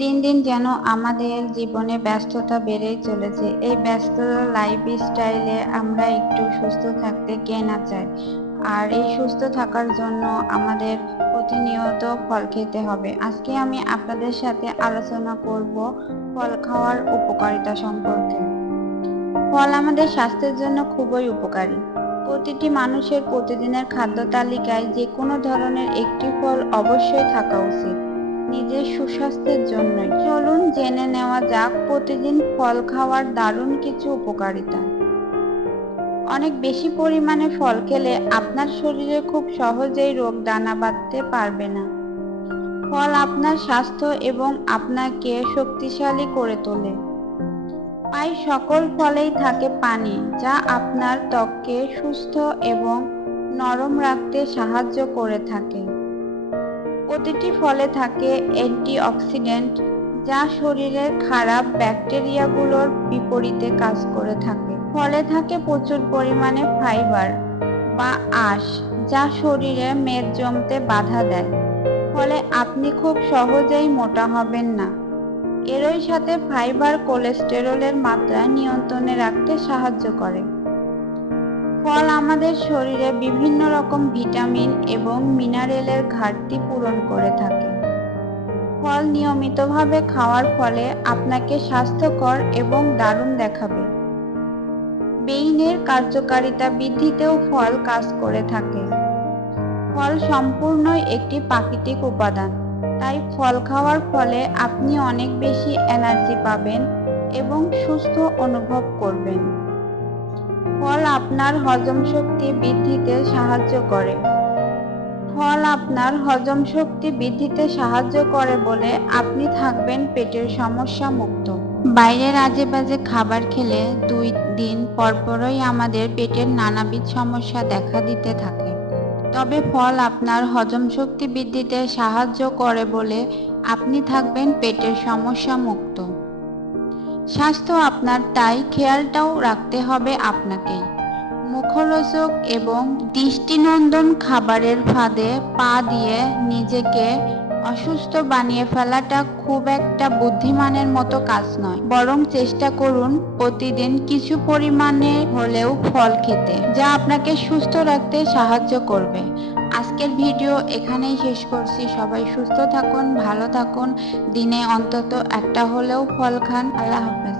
দিন দিন যেন আমাদের জীবনে ব্যস্ততা বেড়েই চলেছে। এই ব্যস্ত লাইফস্টাইলে আমরা একটু সুস্থ থাকতে কে না চাই। আর এই সুস্থ থাকার জন্য আমাদের প্রতিনিয়ত ফল খেতে হবে। আজকে আমি আপনাদের সাথে আলোচনা করব ফল খাওয়ার উপকারিতা সম্পর্কে। ফল আমাদের স্বাস্থ্যের জন্য খুবই উপকারী। প্রতিটি মানুষের প্রতিদিনের খাদ্য তালিকায় যে কোনো ধরনের একটি ফল অবশ্যই থাকা উচিত, নিজের সুস্বাস্থ্যের জন্যই। চলুন জেনে নেওয়া যাক প্রতিদিন ফল খাওয়ার দারুণ কিছু উপকারিতা। অনেক বেশি পরিমাণে ফল খেলে আপনার শরীরে খুব সহজেই রোগ দানা বাঁধতে পারবে না। ফল আপনার স্বাস্থ্য এবং আপনাকে শক্তিশালী করে তোলে। প্রায় সকল ফলেই থাকে পানি, যা আপনার ত্বককে সুস্থ এবং নরম রাখতে সাহায্য করে থাকে। প্রতিটি ফলে থাকে অ্যান্টিঅক্সিডেন্ট, যা শরীরের খারাপ ব্যাকটেরিয়াগুলোর বিপরীতে কাজ করে থাকে। ফলে থাকে প্রচুর পরিমাণে ফাইবার বা আঁশ, যা শরীরে মেদ জমতে বাধা দেয়। ফলে আপনি খুব সহজেই মোটা হবেন না। এরই সাথে ফাইবার কোলেস্টেরলের মাত্রা নিয়ন্ত্রণে রাখতে সাহায্য করে। ফল আমাদের শরীরে বিভিন্ন রকম ভিটামিন এবং মিনারেলের ঘাটতি পূরণ করে থাকে। ফল নিয়মিতভাবে খাওয়ার ফলে আপনাকে স্বাস্থ্যকর এবং দারুণ দেখাবে। ব্রেইনের কার্যকারিতা বৃদ্ধিতেও ফল কাজ করে থাকে। ফল সম্পূর্ণই একটি প্রাকৃতিক উপাদান, তাই ফল খাওয়ার ফলে আপনি অনেক বেশি এনার্জি পাবেন এবং সুস্থ অনুভব করবেন। ফল আপনার হজম শক্তি বৃদ্ধিতে সাহায্য করে। ফল আপনার হজম শক্তি বৃদ্ধিতে সাহায্য করে বলে আপনি থাকবেন পেটের সমস্যা মুক্ত। বাইরের আজেবাজে খাবার খেলে 2 দিন পরপরই আমাদের পেটের নানাবিধ সমস্যা দেখা দিতে থাকে। তবে ফল আপনার হজম শক্তি বৃদ্ধিতে সাহায্য করে বলে আপনি থাকবেন পেটের সমস্যা মুক্ত। স্বাস্থ্য আপনার, তাই খেয়ালটাও রাখতে হবে আপনাকেই। মুখরোচক এবং দৃষ্টিনন্দন খাবারের ফাঁদে পা দিয়ে নিজেকে অসুস্থ বানিয়ে ফেলাটা খুব একটা বুদ্ধিমানের মতো কাজ নয়। বরং চেষ্টা করুন প্রতিদিন কিছু পরিমাণে হলেও ফল খেতে, যা আপনাকে সুস্থ রাখতে সাহায্য করবে। আজকের ভিডিও এখানেই শেষ করছি। সবাই সুস্থ থাকুন, ভালো থাকুন, দিনে অন্তত একটা হলেও ফল খান। আল্লাহ হাফেজ।